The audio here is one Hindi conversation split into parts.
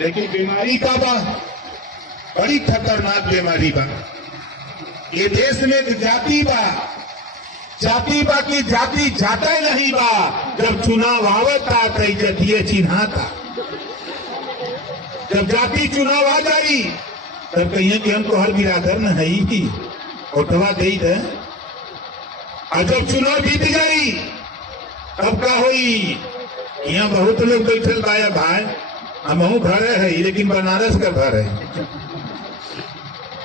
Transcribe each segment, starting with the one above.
लेकिन बीमारी का बा बड़ी खतरनाक बीमारी बा। ये देश में जाति बा की जाति जाता नहीं बा। जब चुनाव आवता तो इज्जतिये चिन्हाता। जब जाति चुनाव आ जाई तब कहिए कि हमको हर बिरादर न है ही ओटवा दे दे। और जब चुनाव जीत जाई तब का होई? यहाँ बहुत लोग बैठल बाया भाई, हम भरे है लेकिन बनारस का भर है।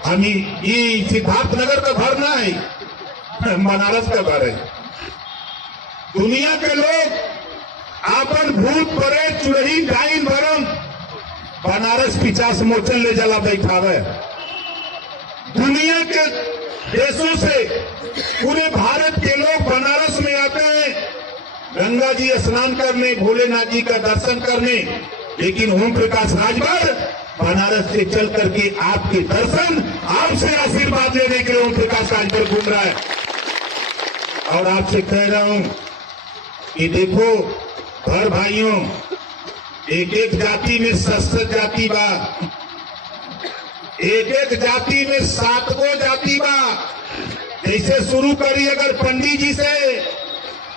हम ये सिद्धार्थनगर का भर ना है, बनारस का भर है। दुनिया के लोग आपन भूत प्रेत चुड़ही डाइन भरम बनारस 50 मोचन ले जला बैठावे। दुनिया के देशों से पूरे भारत के लोग बनारस में आते हैं गंगा जी स्नान करने, भोलेनाथ जी का दर्शन करने। लेकिन ओम प्रकाश राजभर बनारस से चल करके आपके दर्शन, आपसे आशीर्वाद लेने के लिए ओम प्रकाश राजभर घूम रहा है। और आपसे कह रहा हूं कि देखो भर भाइयों, एक एक जाति में 7 जाति बा, एक एक जाति में 7 जाति बा। जैसे शुरू करी अगर पंडित जी से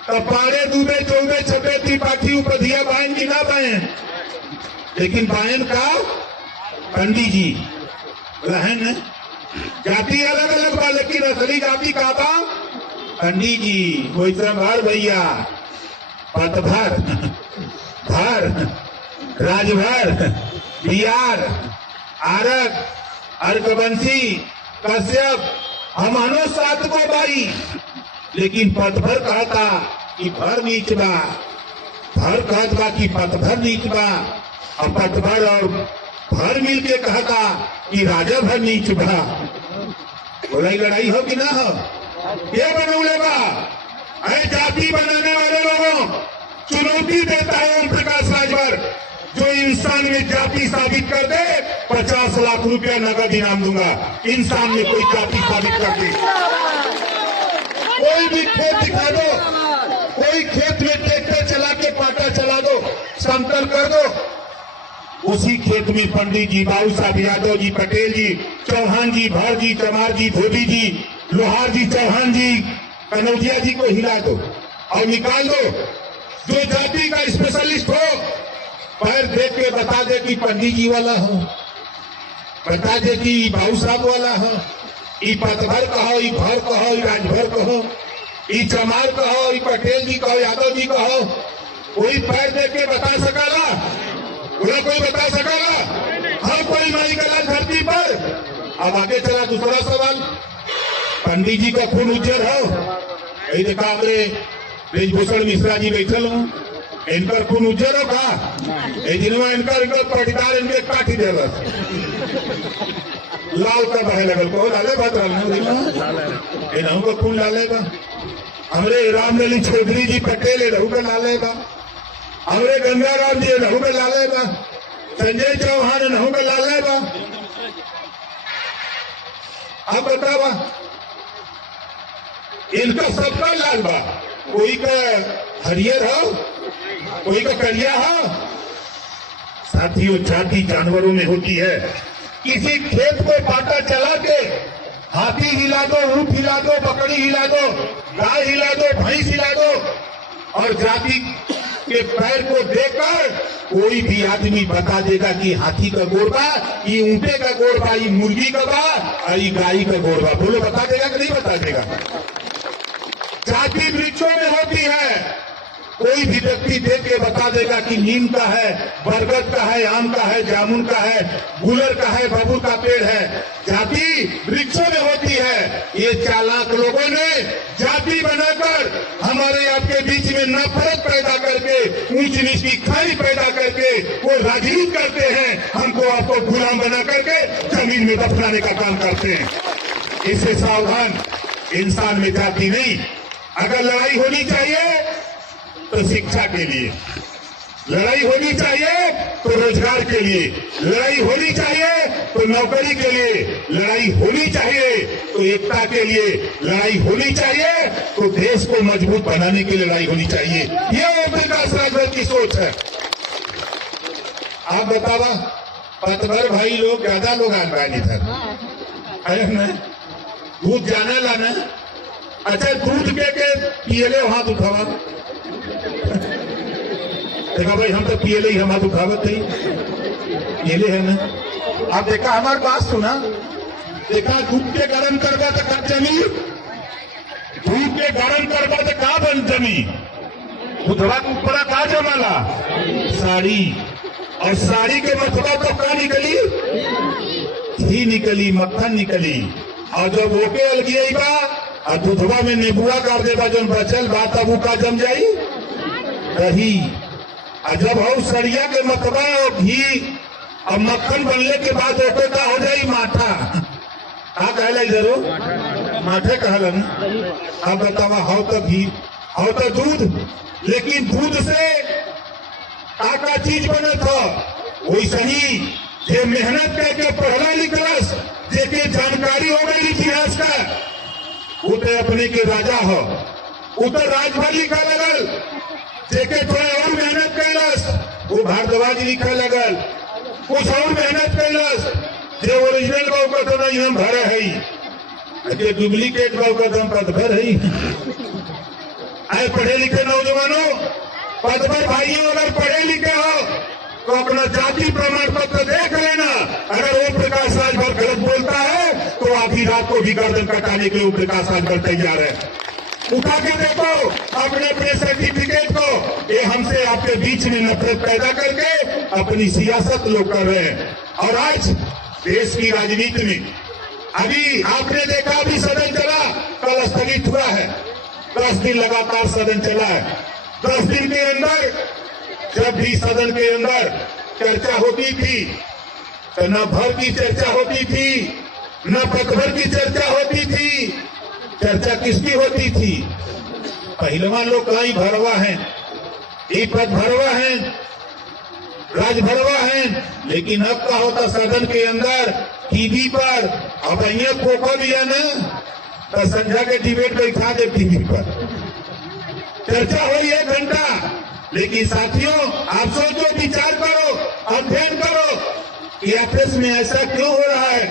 तो पारे दुबे चौबे छपे त्रिपाठी उपधिया बायन की ना बायन, लेकिन बायन का पंडित जी रहन। जाति अलग अलग बा लेकिन असली जाति का बा पंडित जी। कोई भर भैया, पतभर, भर, राजभर, बिहार, आरक, अर्कवंशी, कश्यप, हमनो 7 भाई। लेकिन पतभर कहता कि भर नीच बा, भर कहत बा कि पतभर नीच बा, और पतभर और भर मिल के कहता कि राजा भर नीच बा। बोला लड़ाई हो कि ना हो? ये बनौले बा। अरे जाति बनाने वाले लोगों चुनौती देता है ओम प्रकाश राजभर, जो इंसान में जाति साबित कर दे 50 लाख रुपया नगद इनाम दूंगा। इंसान में कोई जाति साबित कर दे। कोई भी खेत दिखा दो, कोई खेत में ट्रैक्टर चला के पाटा चला दो, समतल कर दो, उसी खेत में पंडित जी, बाबू साहब यादव जी, पटेल जी, चौहान जी, भर जी, चमार जी, धोबी जी, लोहार जी, चौहान जी, कनौजिया जी को हिला दो और निकाल दो। जो जाति का स्पेशलिस्ट हो पैर देख के बता दे कि पंडित जी वाला हो, बता दे कि बाबू साहब वाला हो, ई पतभर कहो, ई भर कहो, ई राजभर कहो, ई चमार कहो, ई पटेल जी कहो, यादव जी कहो, कोई पैर देख के बता सकाला? बोला कोई बता सकाला? हाँ कोई नहीं गला धरती पर। अब आगे चला दूसरा सवाल। पंडित जी का खून उज्जर हो, यही देखा हमरे ब्रिजभूषण मिश्रा जी बैठल हो, इनकर खून उज्जर हो का? जिनवा इनकर पटीदार इनके काटी दे लाल का बहे लगल को लाले बात रहू का खून लालेगा। हमरे रामलली चौधरी जी पटेल रहू का लालेगा, हमरे गंगाराम जी रहू का लालेगा, संजय चौहान रहू का लालेगा। अब बतावा इनका सबका लाल बा, कोई का हरियर हो, कोई का करिया हो। साथियों जाति जानवरों में होती है। किसी खेत को पाटा चला के हाथी हिला दो, ऊंट हिला दो, बकरी हिला दो, गाय हिला दो, भैंस हिला दो, और जाति के पैर को देखकर कोई भी आदमी बता देगा कि हाथी का गोड़ बा, ये ऊंटे का गोड़ बा, ये मुर्गी का बा, और ये गाय का गोड़ बा। बोलो बता देगा कि नहीं बता देगा? जाति वृक्षों में होती है। कोई भी व्यक्ति देख के बता देगा कि नीम का है, बरगद का है, आम का है, जामुन का है, गुलर का है, बबूल का पेड़ है। जाति वृक्षों में होती है। ये चालाक लोगों ने जाति बनाकर हमारे आपके बीच में नफरत पैदा करके, ऊंच नीच की खाई पैदा करके वो राजनीति करते हैं। हमको आपको गुलाम बना करके जमीन में दफनाने का काम करते हैं। इससे सावधान। इंसान में जाति नहीं। अगर लड़ाई होनी चाहिए तो शिक्षा के लिए, लड़ाई होनी चाहिए तो रोजगार के लिए, लड़ाई होनी चाहिए तो नौकरी के लिए, लड़ाई होनी चाहिए तो एकता के लिए, लड़ाई होनी चाहिए तो देश को मजबूत बनाने के लिए लड़ाई होनी चाहिए। ये ओम प्रकाश राजभर की सोच है। आप बतावा पतभर भाई लोग ज्यादा लोग आन बानी इधर अरे न दूध जाने ला न। अच्छा दूध के पियले हाथ उठावा देखा भाई हम तो पियले ही हम हाथ उठावत ही पियले है ना। आप देखा हमारी बात सुना देखा दूध के गरम करवा तो कब जमी दूध के गरम करवा तो का बन जमी दूधवा के ऊपर का जमाला साड़ी और साड़ी के मथुरा तो का निकली घी निकली मक्खन निकली और जब ओके अलगियई बा और दूधवा में नींबुआ कर देगा जो बचल बा तब वो का जम जाई रही। और जब हो सड़िया के मथुरा और घी और मक्खन बनने के बाद ओके का हो जाई माठा का कहला जरूर माठे कहलन। अब बतावा हो तो घी हो तो दूध लेकिन दूध से का चीज बने था वैसे ही जे मेहनत करके पढ़ला लिखलस जेके जानकारी हो गई इतिहास का वो तो अपने के राजा हो वो तो राजभर लिखा लगल जेके थोड़ा और मेहनत कैलस वो भारद्वाज लिखा लगल कुछ और मेहनत कैलस जो ओरिजिनल बाव का तो नहीं हम भरा है जो डुप्लीकेट बाव का तो हम पदभर है आए पढ़े लिखे नौजवानों पदभर भाइयों अगर पढ़े लिखे हो तो अपना जाति प्रमाण पत्र देख लेना। अगर ओम प्रकाश राजभर गलत बोलता है तो आधी रात को भी गर्दन कटाने के लिए ओम प्रकाश राजभर तैयार है। उठा के देखो अपने अपने सर्टिफिकेट को ये हमसे आपके बीच में नफरत पैदा करके अपनी सियासत लोग कर रहे हैं। और आज देश की राजनीति में अभी आपने देखा अभी सदन चला कल स्थगित हुआ है 10 दिन लगातार सदन चला है। 10 दिन के अंदर जब भी सदन के अंदर चर्चा होती थी तो न भर की चर्चा होती थी न पतभर की चर्चा होती थी। चर्चा किसकी होती थी पहलवान लोग कहीं भरवा हैं ये पद भरवा हैं राज भरवा हैं लेकिन अब का होता सदन के अंदर टीवी पर अब ये खोखा भी है ना तो संध्या के डिबेट बैठा दे टीवी पर चर्चा हो 1 घंटा। लेकिन साथियों आप सोचो विचार करो अध्ययन करो कि आपस में ऐसा क्यों हो रहा है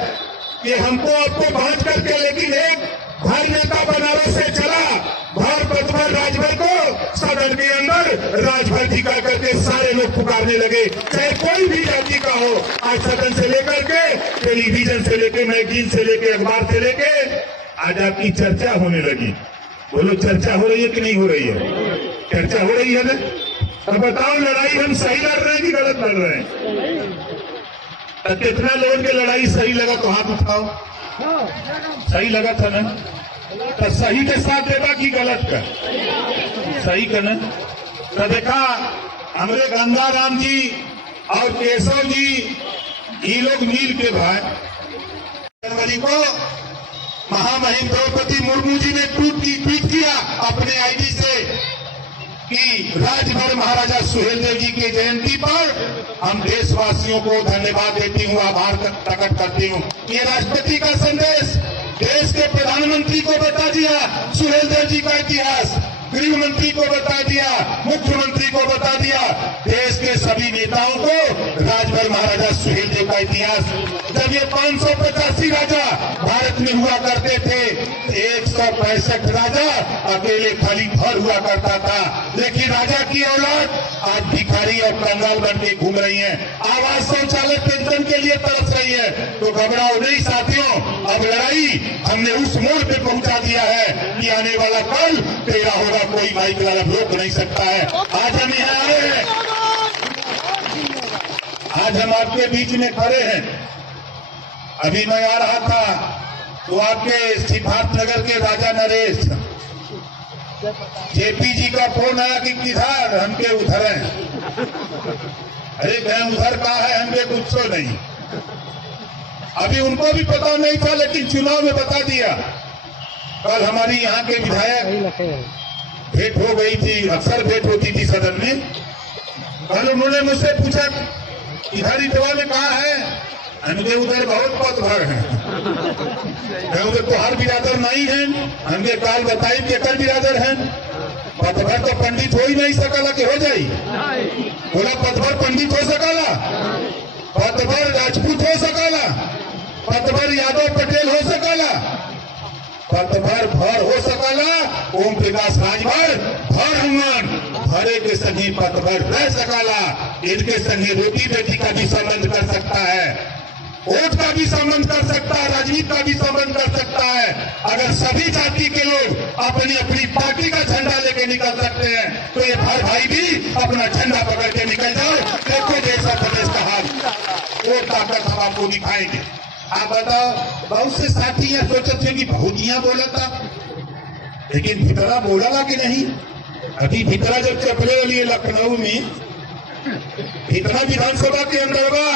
कि हमको आपको बांट करके लेकिन एक भाई नेता बनारस से चला भर पतभर राजभर को सदन के अंदर राजभर दिखा करके सारे लोग पुकारने लगे चाहे कोई भी जाति का हो। आज सदन से लेकर के टेलीविजन से लेके मैगजीन से लेके अखबार से लेके आज आपकी चर्चा होने लगी। बोलो चर्चा हो रही है कि नहीं हो रही है चर्चा हो रही है ना। अब बताओ लड़ाई हम सही लड़ रहे हैं कि गलत लड़ रहे हैं। तो कितना लोगों की लड़ाई सही लगा तो हाथ उठाओ सही लगा था ना तो सही के साथ देगा कि गलत का सही का ना। तो देखा हमारे गंगाराम जी और केशव जी ये लोग मिल के भाई जनवरी को महामहिम द्रौपदी मुर्मू जी ने ट्वीट किया अपने आईडी से कि राजभर महाराजा सुहेलदेव जी की जयंती पर हम देशवासियों को धन्यवाद देती हूँ आभार प्रकट करती हूँ। ये राष्ट्रपति का संदेश देश के प्रधानमंत्री को बता दिया सुहेलदेव जी का इतिहास गृह मंत्री को बता दिया मुख्यमंत्री को बता दिया देश के सभी नेताओं को राजभर महाराजा सुहेलदेव का इतिहास। जब ये 585 राजा भारत में हुआ करते थे 165 राजा अकेले खाली भर हुआ करता था लेकिन राजा की औलाद आज भिखारी और कंगाल बन के घूम रही है आवास शौचालय पेंशन के लिए तरस रही है। तो घबराओ नहीं साथियों अब लड़ाई हमने उस मोड़ पे पहुंचा दिया है कि आने वाला कल तेरा होगा कोई माइक वाला रोक नहीं सकता है। आज हम यहाँ आए हैं आज हम आपके बीच में खड़े हैं। अभी मैं आ रहा था तो आपके सिद्धार्थनगर के राजा नरेश जेपी जी का फोन आया कि किधर हमके उधर हैं। अरे मैं उधर का है हमके कुछ तो नहीं। अभी उनको भी पता नहीं था लेकिन चुनाव में बता दिया। कल हमारी यहाँ के विधायक भेंट हो गई थी अक्सर भेंट होती थी सदन में। कल उन्होंने मुझसे पूछा इधर इतवा में कहा है हमके उधर बहुत पतभर है उधर तो हर बिरादर नहीं है हमके काल बताई कि कर बिरादर है पतभर तो पंडित हो ही नहीं सकला कि हो जाई बोला पतभर पंडित हो सकला पतभर राजपूत हो सकाला, पद भर यादव पटेल हो सकाला, पद भर भर हो सकाला, ओम प्रकाश राजभर भर हनुमान भरे के संगे पद भर रह सकाला। इनके संगे रोटी बेटी का भी संबंध कर सकता है, वोट का भी संबंध कर सकता है, राजनीति का भी संबंध कर सकता है। अगर सभी जाति के लोग अपनी अपनी पार्टी का झंडा लेके निकल सकते हैं तो ये भर भाई भी अपना झंडा पकड़ के निकल जाओ। देखो जैसा प्रदेश का हाल, वो ताकत हम आपको दिखाएंगे। आप बताओ, बहुत से साथी यह सोचते थे कि बहुत यहाँ बोला था, लेकिन भितरा बोला कि नहीं? अभी भितरा जब चपले लिए लखनऊ में, इतना विधानसभा के अंदर बा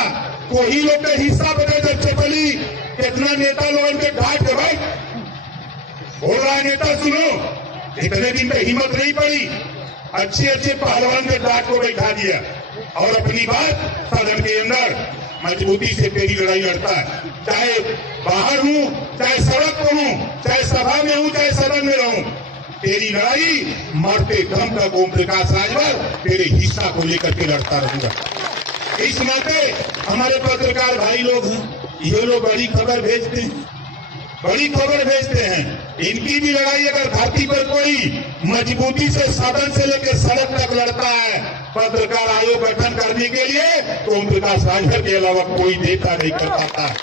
कोई लोग का हिस्सा बने जब चपली, कितना नेता लोगों के घाट के भाई बोल रहा है नेता सुनो, इतने दिन में हिम्मत नहीं पड़ी, अच्छे अच्छे पहलवान के घाट को बैठा दिया और अपनी बात सदन के अंदर मजबूती से तेरी लड़ाई लड़ता है। चाहे बाहर हूं, चाहे सड़क पर हूं, चाहे सभा में हूं, चाहे सदन में रहूं, तेरी लड़ाई मरते दम तक ओम प्रकाश राजभर तेरे हिस्सा को लेकर के लड़ता रहूंगा। इस नाते हमारे पत्रकार भाई लोग हैं, ये लोग बड़ी खबर भेजते हैं, बड़ी खबर भेजते हैं। इनकी भी लड़ाई अगर धरती पर कोई मजबूती से सदन से लेकर सड़क तक लड़ता है पत्रकार आयोग गठन करने के लिए, तो ओम प्रकाश राजभर के अलावा कोई नेता नहीं कर पाता।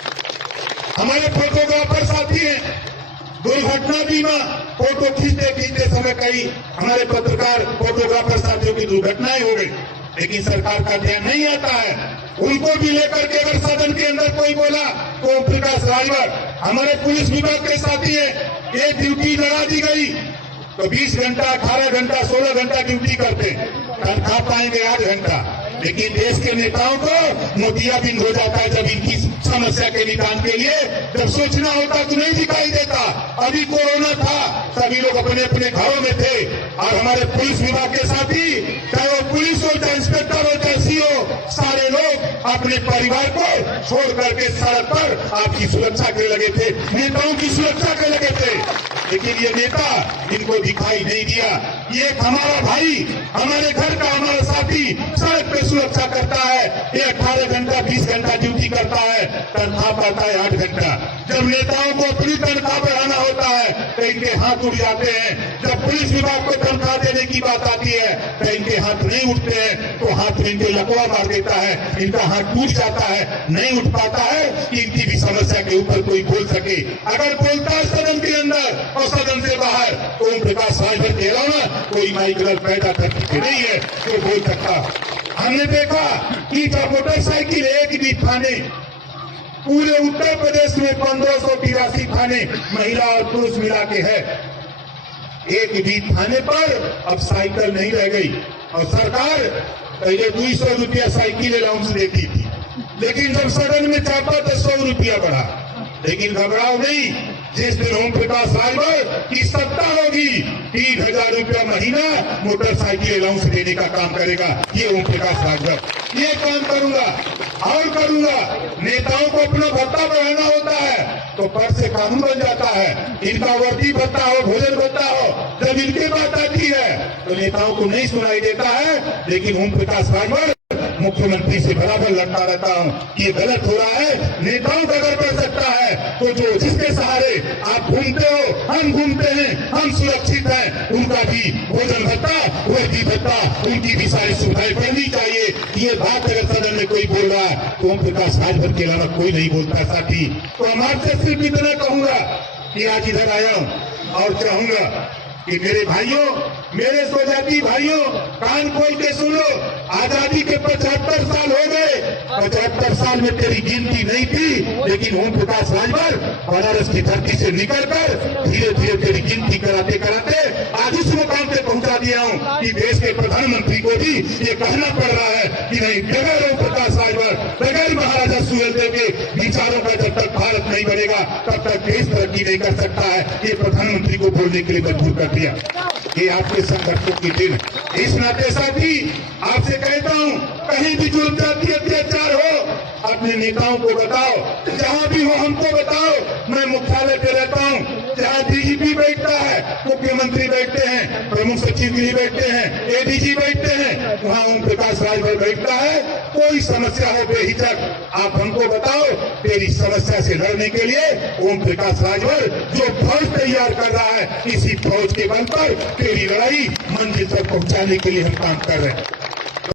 हमारे फोटोग्राफर साथी हैं, दुर्घटना बीमा फोटो खींचते समय कई हमारे पत्रकार फोटोग्राफर साथियों की दुर्घटनाएं हो गई, लेकिन सरकार का ध्यान नहीं आता है। उनको भी लेकर के अगर सदन के अंदर कोई बोला तो ओम प्रकाश राजभर, हमारे पुलिस विभाग के साथी है, एक ड्यूटी लगा दी गई तो 20 घंटा, 18 घंटा, 16 घंटा ड्यूटी करते, तनख्वाह पाएंगे 8 घंटा। लेकिन देश के नेताओं को मोतियाबिंद हो जाता है जब इनकी समस्या के निदान के लिए जब सोचना होता तो नहीं दिखाई देता। अभी कोरोना था, सभी लोग अपने अपने घरों में थे और हमारे पुलिस विभाग के साथी, चाहे वो पुलिस हो, चाहे इंस्पेक्टर हो, चाहे सी हो, सारे लोग अपने परिवार को छोड़ करके सड़क पर आपकी सुरक्षा के लगे थे, नेताओं की सुरक्षा के लगे थे। लेकिन ये नेता इनको दिखाई नहीं दिया। ये हमारा भाई, हमारे घर का हमारा साथी सड़क पे सुरक्षा करता है, ये 18 घंटा 20 घंटा ड्यूटी करता है, तनख्वाह पाता है 8 घंटा। जब नेताओं को अपनी तनख्वाह बढ़ाना होता है तो इनके हाथ उठ जाते हैं, जब पुलिस विभाग को तनख्वाह देने की बात आती है तो इनके हाथ नहीं उठते हैं, तो हाथ में इनके लकवा मार देता है, इनका हाथ टूट जाता है, नहीं उठ पाता है कि इनकी भी समस्या के ऊपर कोई बोल सके। अगर बोलता है सदन के अंदर और सदन से बाहर, तो ओम प्रकाश राजभर के अलावा कोई माइग्रेन पैदा करके नहीं है जो बोल सकता। हमने देखा कि जब मोटरसाइकिल एक भी थाने, पूरे उत्तर प्रदेश में 1583 थाने महिला और पुरुष मिला के है, एक भी थाने पर अब साइकिल नहीं रह गई। और सरकार पहले 200 रुपया साइकिल अलाउंस देती थी, लेकिन जब सदन में चाहता तो 100 रुपया बढ़ा। लेकिन घबराओ नहीं, जिस दिन ओम प्रकाश राजभर की सत्ता होगी 3000 रुपया महीना मोटरसाइकिल अलाउंस देने का काम करेगा ये ओम प्रकाश राजभर। ये काम करूंगा और करूंगा। नेताओं को अपना भत्ता बढ़ाना होता है तो पर से कानून बन जाता है, इनका वर्दी भत्ता हो, भोजन भत्ता हो, जब इनकी बात आती है तो नेताओं को नहीं सुनाई देता है। लेकिन ओम प्रकाश राजभर मुख्यमंत्री से बराबर लड़ता रहता हूं कि ये गलत हो रहा है। नेताओं का अगर कर सकता है तो जो जिसके सहारे आप घूमते हो, हम घूमते हैं, हम सुरक्षित हैं, उनका भी भोजन भत्ता, वर्दी भत्ता, उनकी भी सारी सुविधाएं बढ़नी चाहिए। ये बात अगर सदन में कोई बोल रहा है तो ओम प्रकाश राजभर के अलावा कोई नहीं बोलता साथी। तो हम आपसे सिर्फ इतना कहूंगा कि आज इधर आया हूं और चाहूंगा कि मेरे भाइयों, मेरे स्वजाति भाइयों, कान खोल के सुनो। आजादी के 75 साल हो गए, 75 साल में तेरी गिनती नहीं थी, लेकिन ओम प्रकाश राजभर बनारस की धरती से निकलकर धीरे धीरे तेरी गिनती कराते कराते आज इस मुकाम पे पहुंचा दिया हूं कि देश के प्रधानमंत्री को भी ये कहना पड़ रहा है कि नहीं, बगैर ओम प्रकाश राजभर, बगैर महाराजा सुहेलदेव के विचारों का जब तक भारत नहीं बनेगा तब तक देश तरक्की नहीं कर सकता है। ये प्रधानमंत्री को बोलने के लिए मजबूर कर दिया। ये आपके संघर्षों की दिन। इस नाते साथी आपसे कहता हूं, कहीं भी जुल्म जाति अत्याचार हो, अपने नेताओं को बताओ, जहां भी हो हमको बताओ। मैं मुख्यालय पे रहता हूं, जहां डीजीपी बैठता है, मुख्यमंत्री बैठते हैं, प्रमुख सचिव गृह बैठते हैं, एडीजी बैठते हैं, वहां ओम प्रकाश राजभर बैठता है। कोई समस्या हो बेहिचक आप हमको बताओ। तेरी समस्या से लड़ने के लिए ओम प्रकाश राजभर जो फौज तैयार कर रहा है, इसी फौज के बल पर तेरी लड़ाई मंजिल तक पहुंचाने के लिए हम काम कर रहे हैं।